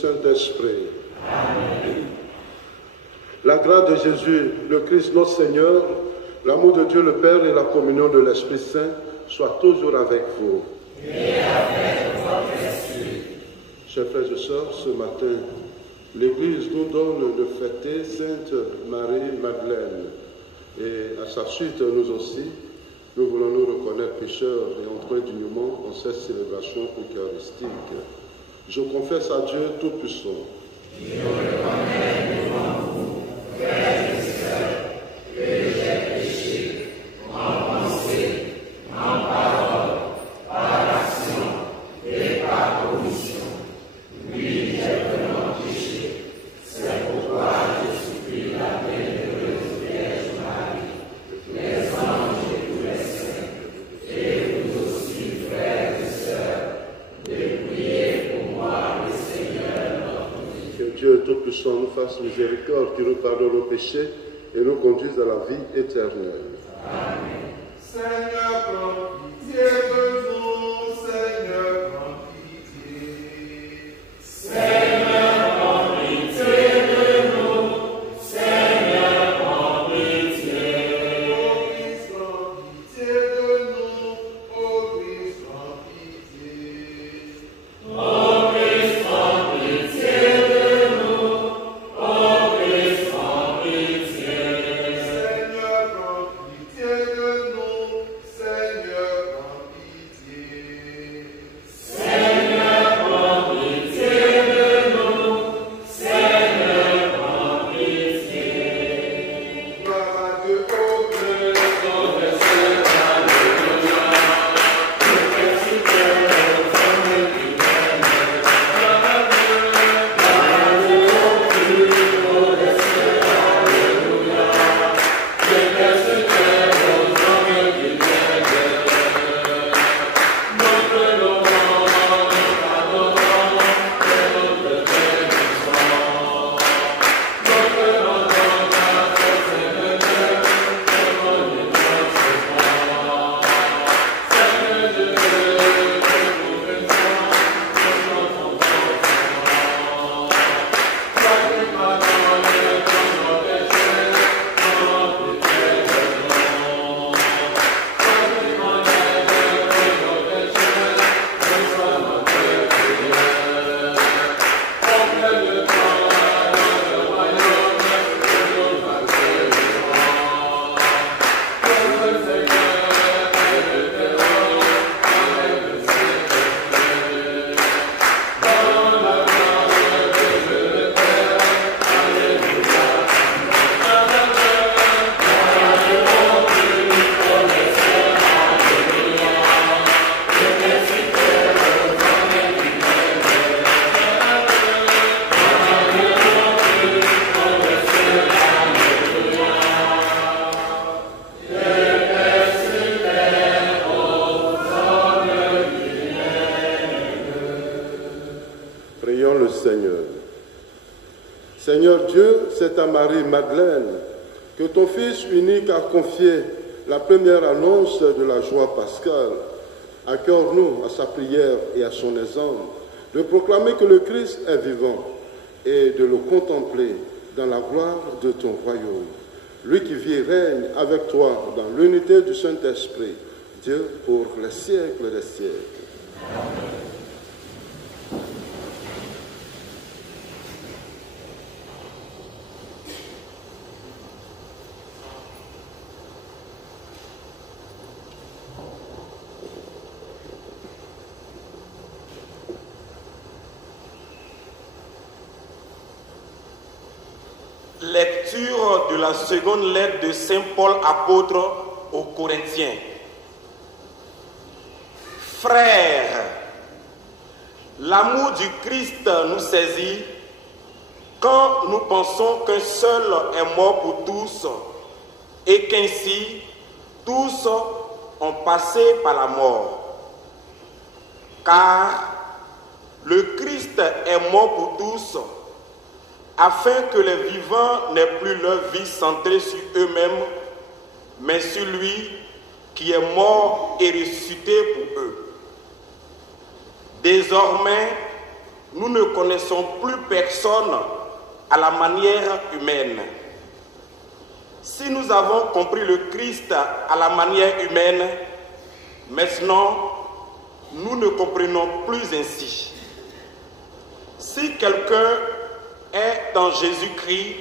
Saint-Esprit. Amen. La grâce de Jésus, le Christ notre Seigneur, l'amour de Dieu le Père et la communion de l'Esprit Saint soient toujours avec vous. Et avec votre esprit. Chers frères et sœurs, ce matin, l'Église nous donne de fêter Sainte Marie-Madeleine. Et à sa suite, nous aussi, nous voulons nous reconnaître pécheurs et entrer dignement en cette célébration eucharistique. Je confesse à Dieu Tout-Puissant. Je reconnais devant vous, frères et sœurs, que j'ai péché en pensée, en parole, par action et par omission. Oui, j'ai vraiment péché. C'est pourquoi je supplie la bienheureuse Vierge Marie, les anges et tous les saints, et vous aussi, frères et sœurs, de prier pour moi, le Seigneur notre Dieu. Que Dieu Tout-Puissant nous fasse miséricorde, qu'il nous pardonne nos péchés et nous conduise à la vie éternelle. Amen. Seigneur, prends pitié de nous, Seigneur, prends pitié. Seigneur, prends pitié de nous. Seigneur, prends pitié. Ô Christ, prends pitié de nous. Ô Christ, prends pitié. Ô Christ, prends pitié de nous. Ô Christ, prends pitié. Seigneur, prends pitié de nous. Seigneur, prends pitié. Seigneur, prends pitié de nous. Seigneur, prends pitié. Gloire à Dieu, ô Dieu. Prions le Seigneur. Seigneur Dieu, c'est à Marie-Madeleine que ton Fils unique a confié la première annonce de la joie pascale. Accorde-nous à sa prière et à son exemple de proclamer que le Christ est vivant et de le contempler dans la gloire de ton royaume. Lui qui vit et règne avec toi dans l'unité du Saint-Esprit, Dieu pour les siècles des siècles. Amen. Lecture de la seconde lettre de Saint Paul apôtre aux Corinthiens. Frères, l'amour du Christ nous saisit quand nous pensons qu'un seul est mort pour tous et qu'ainsi tous ont passé par la mort. Car le Christ est mort pour tous, afin que les vivants n'aient plus leur vie centrée sur eux-mêmes, mais sur lui qui est mort et ressuscité pour eux. Désormais, nous ne connaissons plus personne à la manière humaine. Si nous avons compris le Christ à la manière humaine, maintenant, nous ne comprenons plus ainsi. Si quelqu'un est en Jésus-Christ,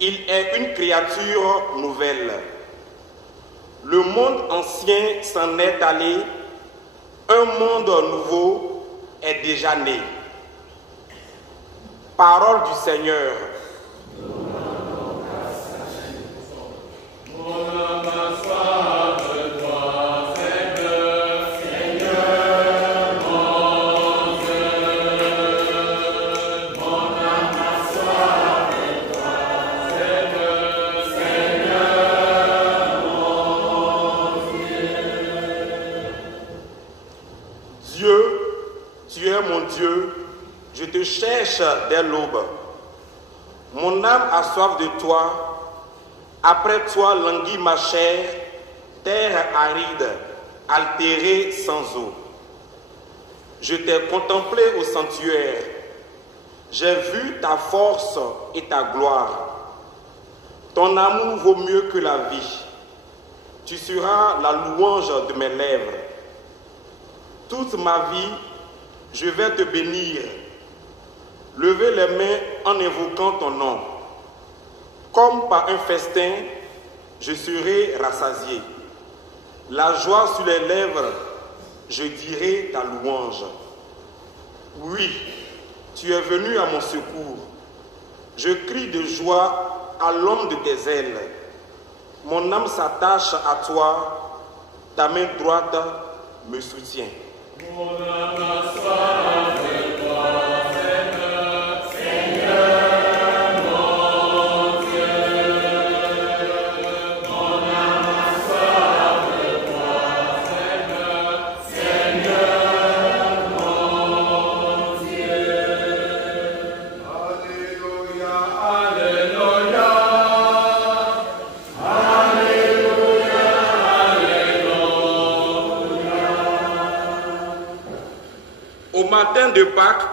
il est une créature nouvelle. Le monde ancien s'en est allé, un monde nouveau est déjà né. Parole du Seigneur. Dieu, je te cherche dès l'aube. Mon âme a soif de toi. Après toi languit ma chair, terre aride, altérée sans eau. Je t'ai contemplé au sanctuaire. J'ai vu ta force et ta gloire. Ton amour vaut mieux que la vie. Tu seras la louange de mes lèvres. Toute ma vie, je vais te bénir, lever les mains en invoquant ton nom. Comme par un festin, je serai rassasié. La joie sur les lèvres, je dirai ta louange. Oui, tu es venu à mon secours. Je crie de joie à l'ombre de tes ailes. Mon âme s'attache à toi, ta main droite me soutient. Mon âme a soif de toi, Seigneur, Seigneur, mon Dieu. Mon âme a soif de toi, Seigneur, Seigneur, mon Dieu. Alléluia, Alléluia. Au matin de Pâques,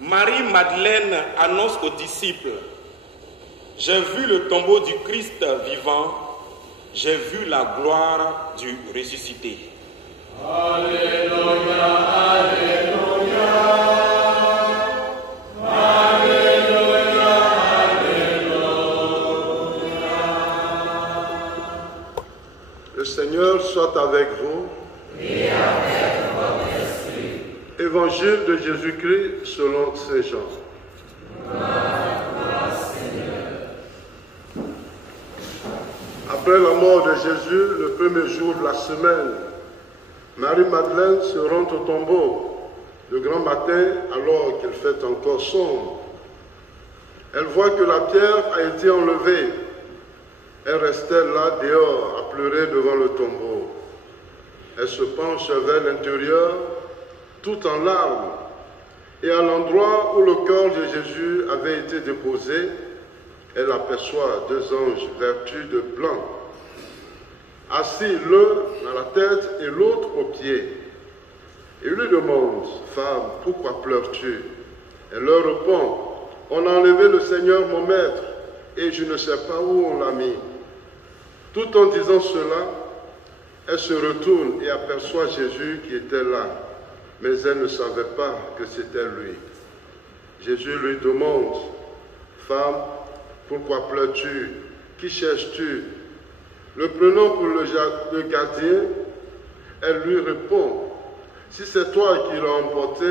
Marie-Madeleine annonce aux disciples: j'ai vu le tombeau du Christ vivant, j'ai vu la gloire du ressuscité. Alléluia, alléluia. Alléluia, alléluia. Le Seigneur soit avec vous. Et avec votre esprit. Évangile de Jésus-Christ selon Saint Jean. Après la mort de Jésus, le premier jour de la semaine, Marie-Madeleine se rend au tombeau le grand matin alors qu'il fait encore sombre. Elle voit que la pierre a été enlevée. Elle restait là dehors à pleurer devant le tombeau. Elle se penche vers l'intérieur tout en larmes, et à l'endroit où le corps de Jésus avait été déposé, elle aperçoit deux anges vêtus de blanc, assis l'un à la tête et l'autre aux pieds. Il lui demande: femme, pourquoi pleures-tu? Elle leur répond: on a enlevé le Seigneur mon maître, et je ne sais pas où on l'a mis. Tout en disant cela, elle se retourne et aperçoit Jésus qui était là. Mais elle ne savait pas que c'était lui. Jésus lui demande: femme, pourquoi pleures-tu? Qui cherches-tu? Le prenant pour le gardien, elle lui répond: si c'est toi qui l'as emporté,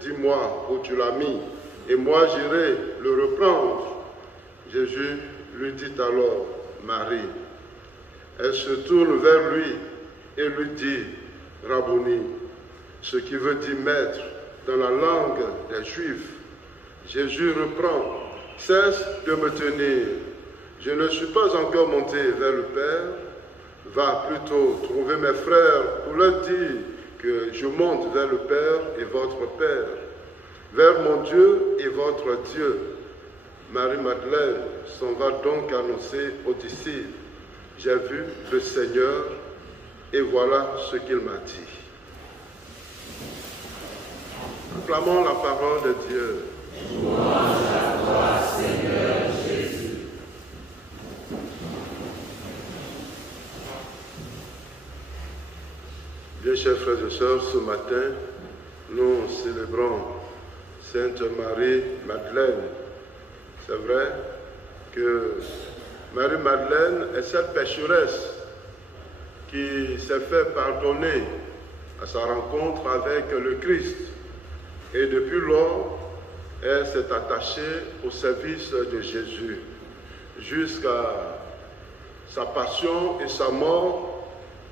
dis-moi où tu l'as mis, et moi j'irai le reprendre. Jésus lui dit alors: Marie. Elle se tourne vers lui et lui dit: Rabboni, ce qui veut dire maître dans la langue des Juifs. Jésus reprend: cesse de me tenir. Je ne suis pas encore monté vers le Père. Va plutôt trouver mes frères pour leur dire que je monte vers le Père et votre Père, vers mon Dieu et votre Dieu. Marie-Madeleine s'en va donc annoncer aux disciples: j'ai vu le Seigneur et voilà ce qu'il m'a dit. Acclamons la parole de Dieu. Louange à toi, Seigneur Jésus. Bien, chers frères et sœurs, ce matin, nous célébrons Sainte Marie-Madeleine. C'est vrai que Marie-Madeleine est cette pécheresse qui s'est fait pardonner à sa rencontre avec le Christ. Et depuis lors, elle s'est attachée au service de Jésus jusqu'à sa passion et sa mort.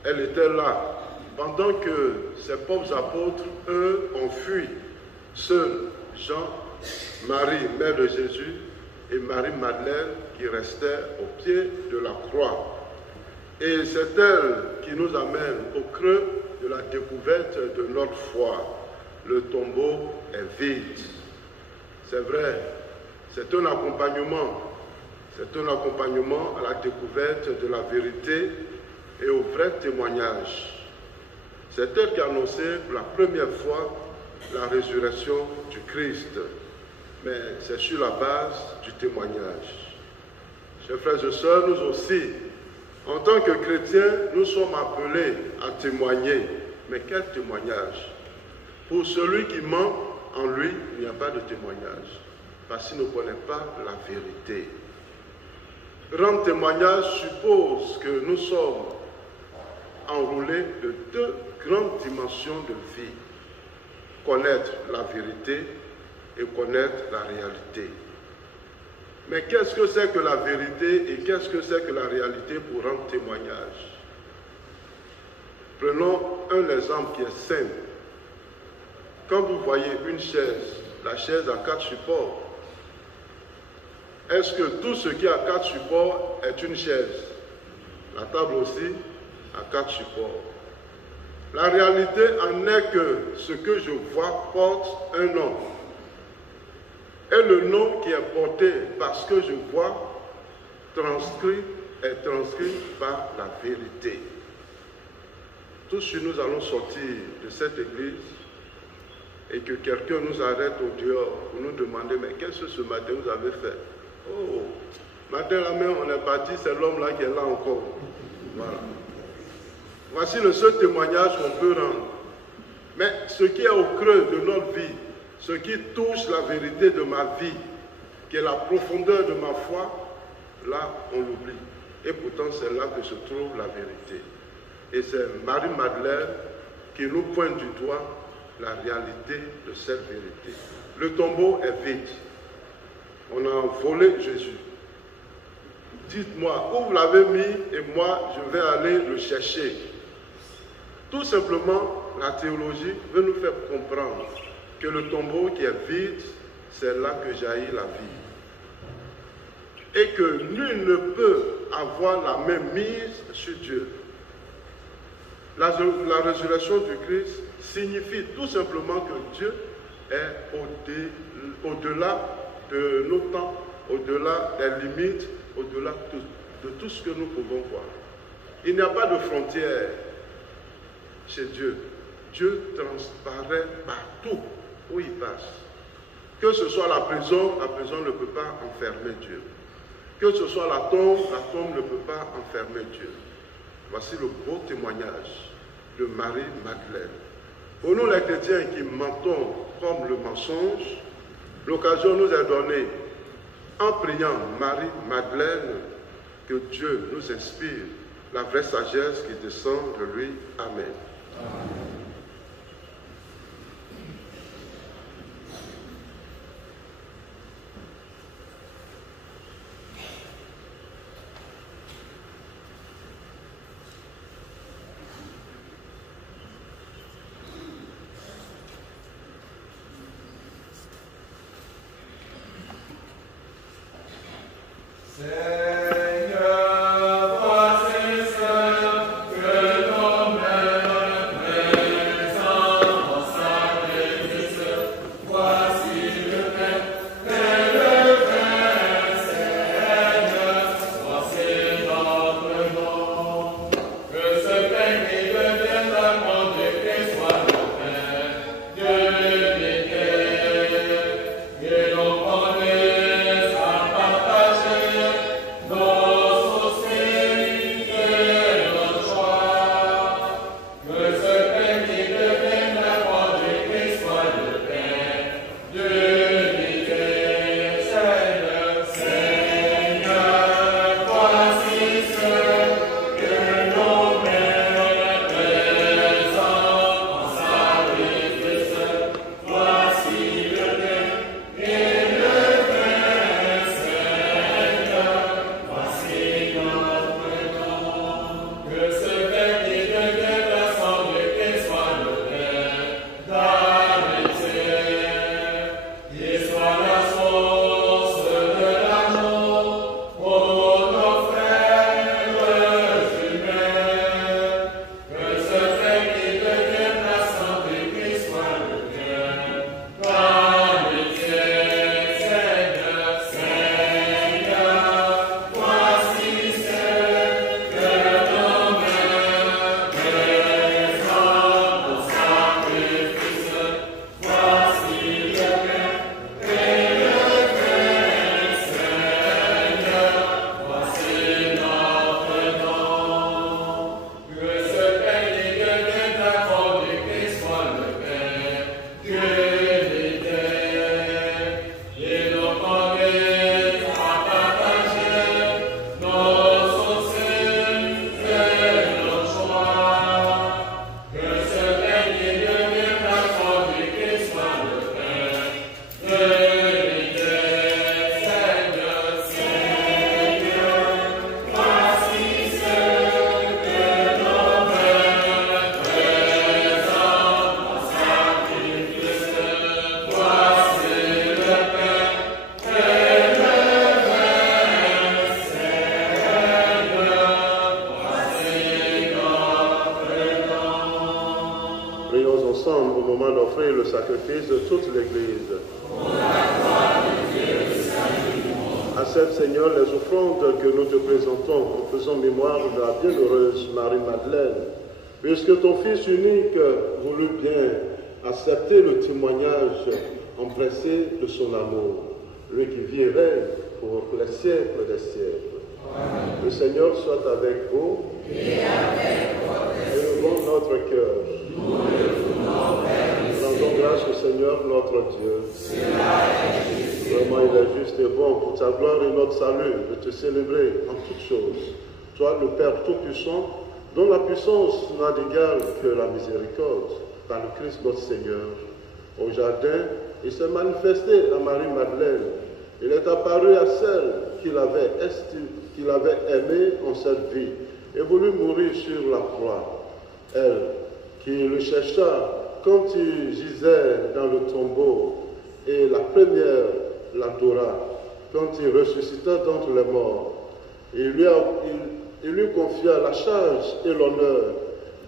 Elle était là. Pendant que ses pauvres apôtres, eux, ont fui, seuls Jean, Marie, mère de Jésus, et Marie-Madeleine qui restait au pied de la croix. Et c'est elle qui nous amène au creux de la découverte de notre foi. Le tombeau est vide. C'est vrai, c'est un accompagnement. C'est un accompagnement à la découverte de la vérité et au vrai témoignage. C'est elle qui a annoncé pour la première fois la résurrection du Christ. Mais c'est sur la base du témoignage. Chers frères et sœurs, nous aussi, en tant que chrétiens, nous sommes appelés à témoigner. Mais quel témoignage? Pour celui qui ment, en lui, il n'y a pas de témoignage. Parce qu'il ne connaît pas la vérité. Rendre témoignage suppose que nous sommes enroulés de deux grandes dimensions de vie. Connaître la vérité et connaître la réalité. Mais qu'est-ce que c'est que la vérité et qu'est-ce que c'est que la réalité pour rendre témoignage? Prenons un exemple qui est simple. Quand vous voyez une chaise, la chaise a 4 supports, est-ce que tout ce qui a 4 supports est une chaise? La table aussi a 4 supports. La réalité en est que ce que je vois porte un nom. Et le nom qui est porté par ce que je vois est transcrit par la vérité. Tous nous allons sortir de cette église et que quelqu'un nous arrête au dehors pour nous demander mais qu'est-ce que ce matin vous avez fait? Oh, matin la main on est parti, c'est l'homme là qui est là encore. Voilà. Voici le seul témoignage qu'on peut rendre. Mais ce qui est au creux de notre vie, ce qui touche la vérité de ma vie, qui est la profondeur de ma foi, là on l'oublie. Et pourtant c'est là que se trouve la vérité. Et c'est Marie-Madeleine qui nous pointe du doigt la réalité de cette vérité. Le tombeau est vide. On a volé Jésus. Dites-moi, où vous l'avez mis et moi je vais aller le chercher. Tout simplement, la théologie veut nous faire comprendre que le tombeau qui est vide, c'est là que jaillit la vie. Et que nul ne peut avoir la même mise sur Dieu. La résurrection du Christ signifie tout simplement que Dieu est au-delà de nos temps, au-delà des limites, au-delà de tout ce que nous pouvons voir. Il n'y a pas de frontières chez Dieu. Dieu transparaît partout où il passe. Que ce soit la prison ne peut pas enfermer Dieu. Que ce soit la tombe ne peut pas enfermer Dieu. Voici le beau témoignage de Marie-Madeleine. Pour nous les chrétiens qui mentons comme le mensonge, l'occasion nous est donnée, en priant Marie-Madeleine, que Dieu nous inspire la vraie sagesse qui descend de lui. Amen. Amen. Dieu Accepte, Seigneur, les offrandes que nous te présentons en faisant mémoire de la bienheureuse Marie-Madeleine, puisque ton Fils unique voulut bien accepter le témoignage empressé de son amour, lui qui vit et règne pour les siècles des siècles. Amen. Le Seigneur soit avec vous et avec votre esprit. Élevons notre cœur. Nous rendons grâce au Seigneur notre Dieu. Vraiment, il est juste et bon pour ta gloire et notre salut de te célébrer en toutes choses. Toi, le Père Tout-Puissant, dont la puissance n'a d'égal que la miséricorde, par le Christ notre Seigneur. Au jardin, il s'est manifesté à Marie-Madeleine. Il est apparu à celle qu'il avait aimée en cette vie et voulut mourir sur la croix. Elle, qui le chercha quand il gisait dans le tombeau, et la première l'adora quand il ressuscita d'entre les morts. Il lui confia la charge et l'honneur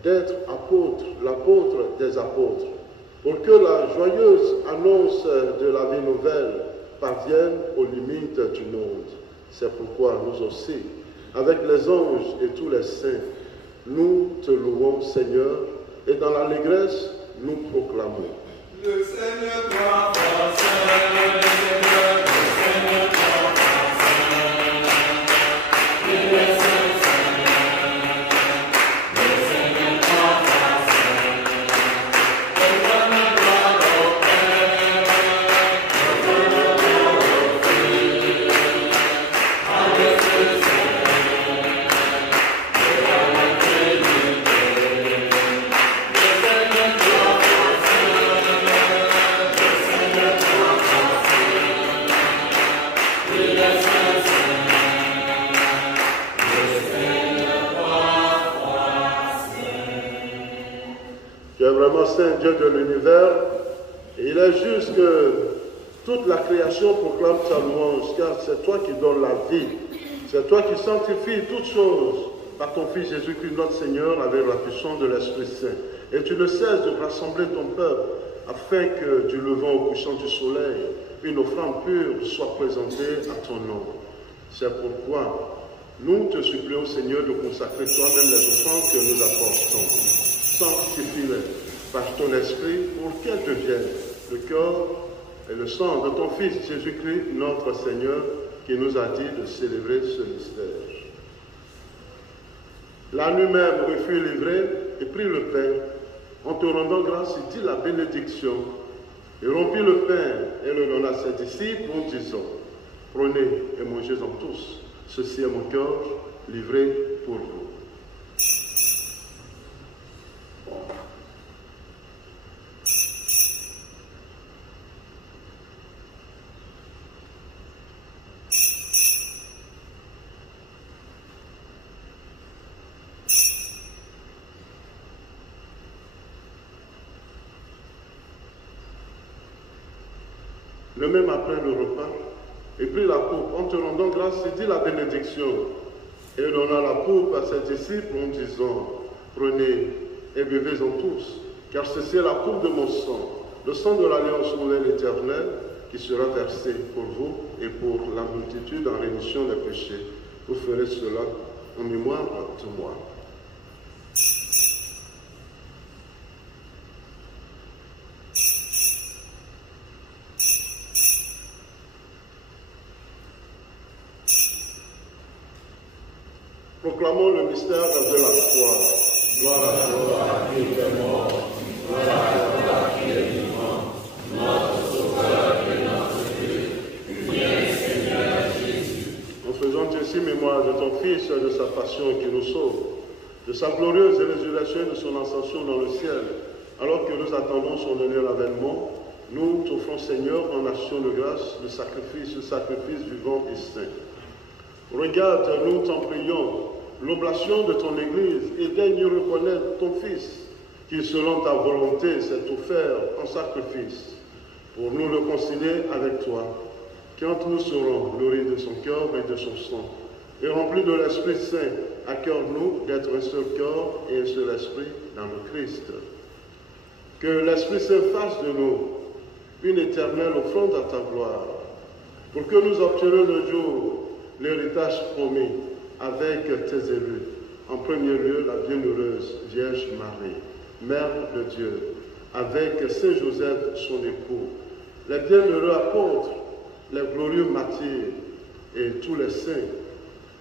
d'être apôtre, l'apôtre des apôtres, pour que la joyeuse annonce de la vie nouvelle parvienne aux limites du monde. C'est pourquoi nous aussi, avec les anges et tous les saints, nous te louons, Seigneur, et dans l'allégresse, nous proclamons. Le Seigneur doit passer, le Seigneur doit passer, il est saint, le Seigneur doit passer, le Seigneur doit offrir, le Seigneur doit offrir, avec le Seigneur, et avec l'unité, le Seigneur doit passer. Tu es vraiment Saint Dieu de l'univers, et il est juste que toute la création proclame ta louange, car c'est toi qui donnes la vie, c'est toi qui sanctifies toutes choses par ton Fils Jésus-Christ notre Seigneur avec la puissance de l'Esprit Saint. Et tu ne cesses de rassembler ton peuple afin que du levant au couchant du soleil, une offrande pure soit présentée à ton nom. C'est pourquoi nous te supplions, Seigneur, de consacrer toi-même les offrandes que nous apportons. Sanctifie-les par ton esprit pour qu'elles deviennent le corps et le sang de ton Fils Jésus-Christ, notre Seigneur, qui nous a dit de célébrer ce mystère. La nuit même, il fut livré et prit le pain. En te rendant grâce, il dit la bénédiction. Il rompit le pain et le donna à ses disciples en disant, prenez et mangez-en tous. Ceci est mon corps livré pour vous. Le même après le repas, il prit la coupe, en te rendant grâce, il dit la bénédiction, et donna la coupe à ses disciples en disant, prenez et buvez-en tous, car ceci est la coupe de mon sang, le sang de l'alliance nouvelle éternelle, qui sera versé pour vous et pour la multitude en rémission des péchés. Vous ferez cela en mémoire de moi. Proclamons le mystère de la croix. Gloire à toi qui es mort, gloire à toi qui es vivant, notre Sauveur et notre Dieu. Viens, Seigneur Jésus. En faisant ainsi mémoire de ton Fils et de sa passion qui nous sauve, de sa glorieuse résurrection et de son ascension dans le ciel, alors que nous attendons son dernier avènement, nous t'offrons, Seigneur, en action de grâce, le sacrifice vivant et saint. Regarde, nous t'en prions, l'oblation de ton Église et daigne reconnaître ton Fils, qui selon ta volonté s'est offert en sacrifice, pour nous réconcilier avec toi, quand nous serons nourris de son cœur et de son sang, et remplis de l'Esprit Saint, accorde-nous d'être un seul corps et un seul esprit dans le Christ. Que l'Esprit Saint fasse de nous une éternelle offrande à ta gloire, pour que nous obtenions le jour l'héritage promis avec tes élus. En premier lieu, la bienheureuse Vierge Marie, Mère de Dieu, avec Saint Joseph, son époux, les bienheureux apôtres, les glorieux martyrs et tous les saints,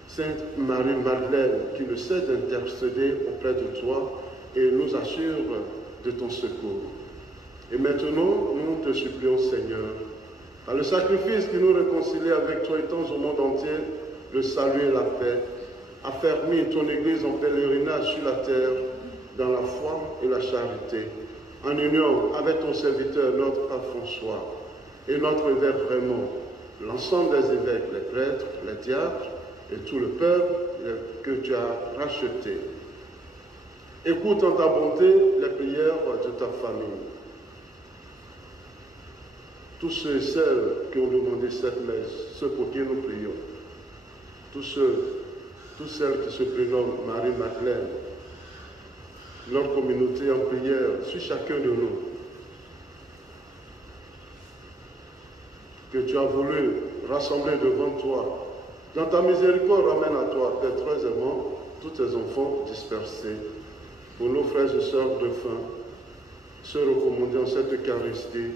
Sainte Marie-Madeleine, qui ne cesse d'intercéder auprès de toi et nous assure de ton secours. Et maintenant, nous te supplions, Seigneur, par le sacrifice qui nous réconcilie avec toi, étends au monde entier le salut et la paix, affermis ton Église en pèlerinage sur la terre, dans la foi et la charité, en union avec ton serviteur, notre Pape François, et notre évêque vraiment, l'ensemble des évêques, les prêtres, les diacres, et tout le peuple que tu as racheté. Écoute en ta bonté les prières de ta famille. Tous ceux et celles qui ont demandé cette messe, ceux pour qui nous prions, tous celles qui se prénomment Marie-Madeleine, leur communauté en prière sur chacun de nous, que tu as voulu rassembler devant toi. Dans ta miséricorde, ramène à toi, Père très aimant, tous tes enfants dispersés. Pour nos frères et sœurs défunts, ceux recommandés en cette Eucharistie,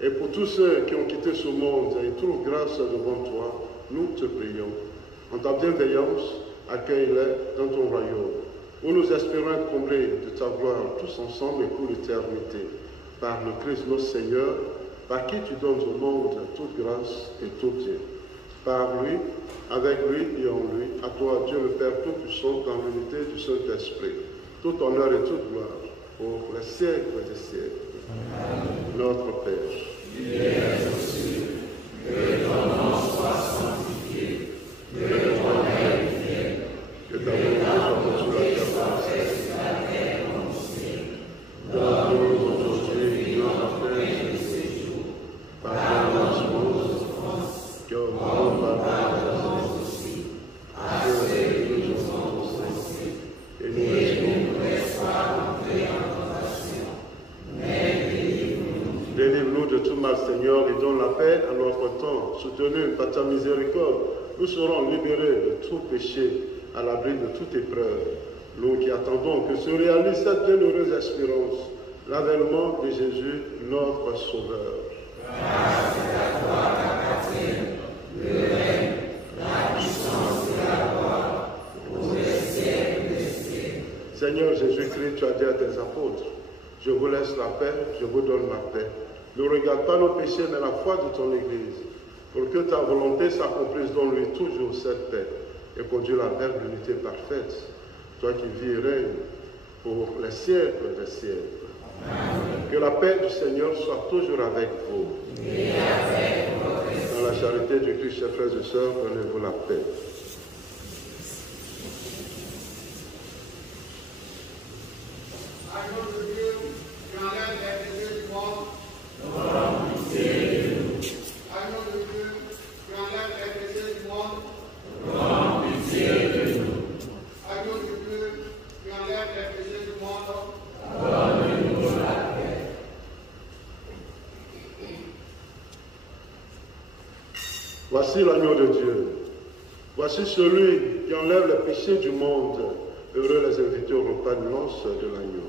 et pour tous ceux qui ont quitté ce monde et trouvent grâce devant toi, nous te prions. En ta bienveillance, accueille-les dans ton royaume, où nous espérons être comblés de ta gloire tous ensemble et pour l'éternité. Par le Christ notre Seigneur, par qui tu donnes au monde toute grâce et tout bien. Par lui, avec lui et en lui, à toi, Dieu le Père Tout-Puissant, dans l'unité du Saint-Esprit, tout honneur et toute gloire, pour les siècles des siècles. Amen. Notre Père, qui es aux cieux, que ton nom soit sanctifié, que ton règne vienne, que ta volonté soit faite sur la terre comme au ciel. Donne-nous aujourd'hui notre pain de ce jour. Pardonne-nous nos offenses, comme nous pardonnons aussi à ceux qui nous ont offensés. Et nous ne laisse pas entrer en tentation, mais délivre-nous. Délivre-nous de tout mal, Seigneur, et donne la paix à notre temps. Soutenus par ta miséricorde, nous serons libérés de tout péché, à l'abri de toute épreuve. Nous qui attendons que se réalise cette bienheureuse espérance, l'avènement de Jésus, notre Sauveur. Grâce à toi, la patrie, le règne, la puissance et la gloire, pour les siècles des siècles. Seigneur Jésus-Christ, tu as dit à tes apôtres, je vous laisse la paix, je vous donne ma paix. Ne regarde pas nos péchés, mais la foi de ton Église. Pour que ta volonté s'accomplisse, donne-lui toujours cette paix et conduis-la vers l'unité parfaite. Toi qui vis et règnes pour les siècles des siècles. Amen. Que la paix du Seigneur soit toujours avec vous. Et avec vous. Dans la charité du Christ, chers frères et sœurs, donnez-vous la paix. Voici l'agneau de Dieu. Voici celui qui enlève les péchés du monde. Heureux les invités au repas de noces de l'agneau.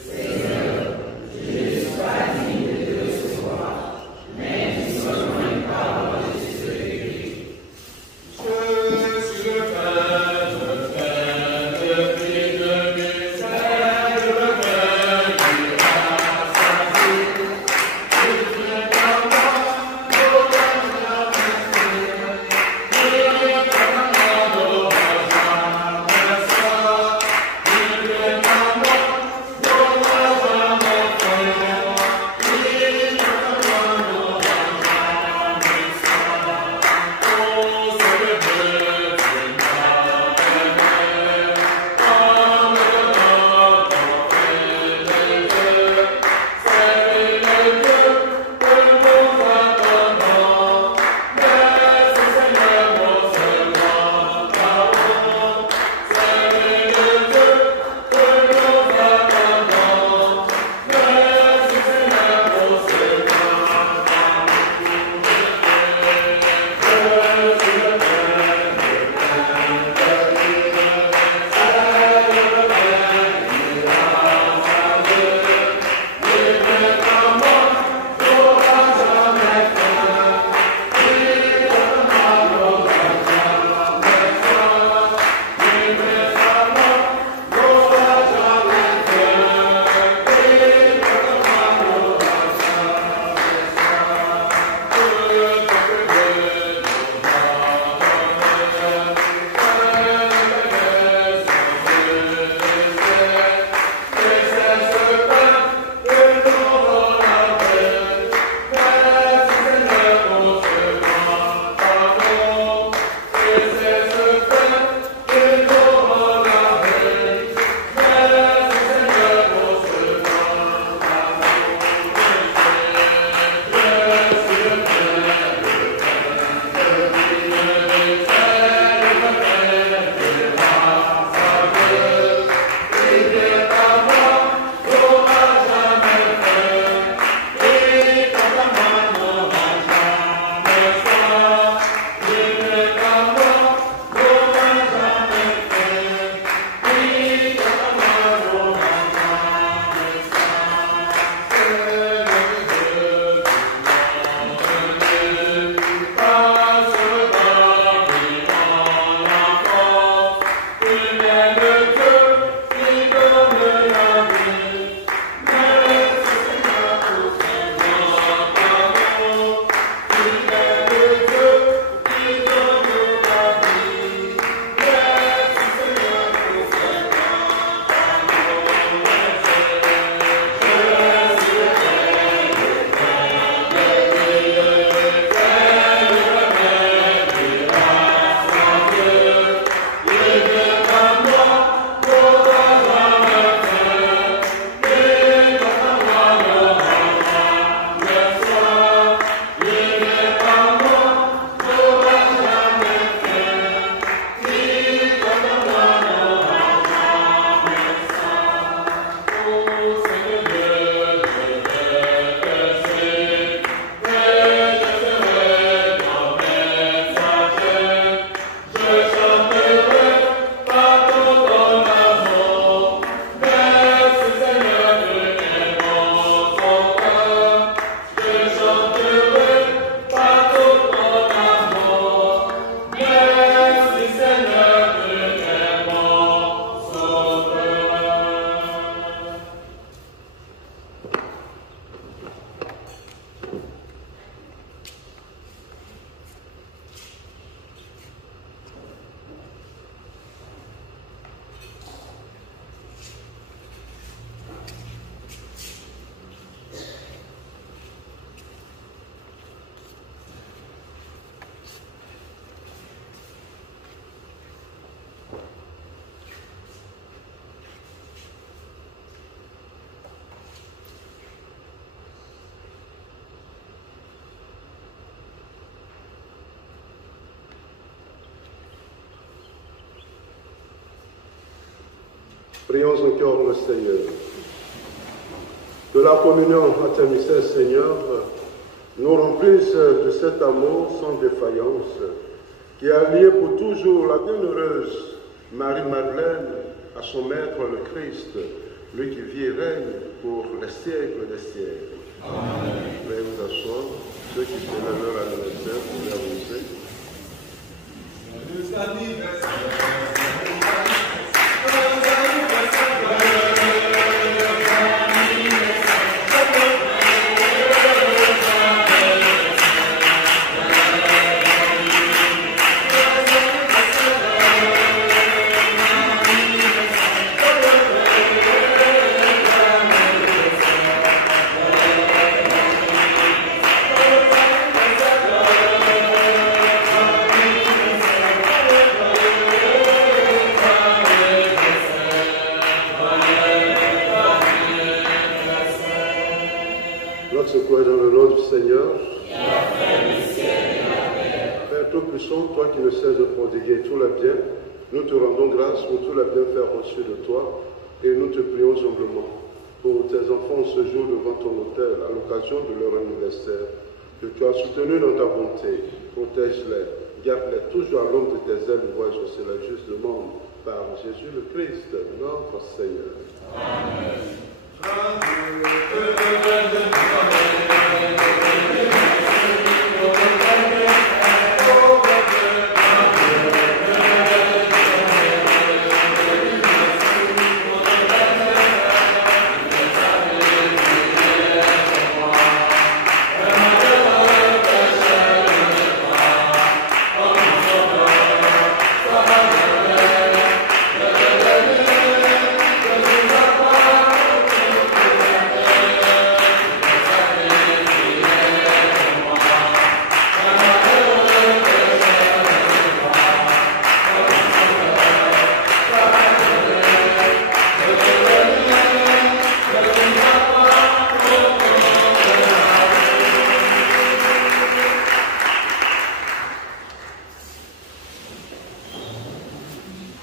Seigneur, je ne suis pas digne de te recevoir, mais dis seulement une parole et je serai guéri. Je suis le Père, le Père, le Fils, le mystère, le Père qui a sa vie. Amen. Prions encore le Seigneur. Que la communion à tes mystères, Seigneur, nous remplisse de cet amour sans défaillance, qui a lié pour toujours la bienheureuse Marie-Madeleine à son Maître le Christ, lui qui vit et règne pour les siècles des siècles. Amen. Veuillez vous asseoir. Ceux qui célèbrent leur anniversaire, vous pouvez avancer. Toi qui ne cesses de prodiguer tout le bien, nous te rendons grâce pour tout le bienfait reçu de toi et nous te prions humblement pour tes enfants ce jour devant ton autel à l'occasion de leur anniversaire, que tu as soutenu dans ta bonté. Protège-les, garde-les toujours à l'ombre de tes ailes, vois c'est la juste demande par Jésus le Christ, notre Seigneur. Amen.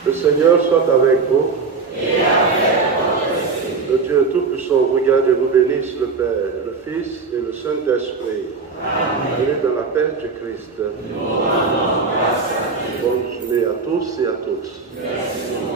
Le Seigneur soit avec vous. Et avec le Dieu Tout-Puissant vous garde et vous bénisse, le Père, le Fils et le Saint-Esprit. Allez dans la paix du Christ. Bonne journée à tous et à toutes. Merci.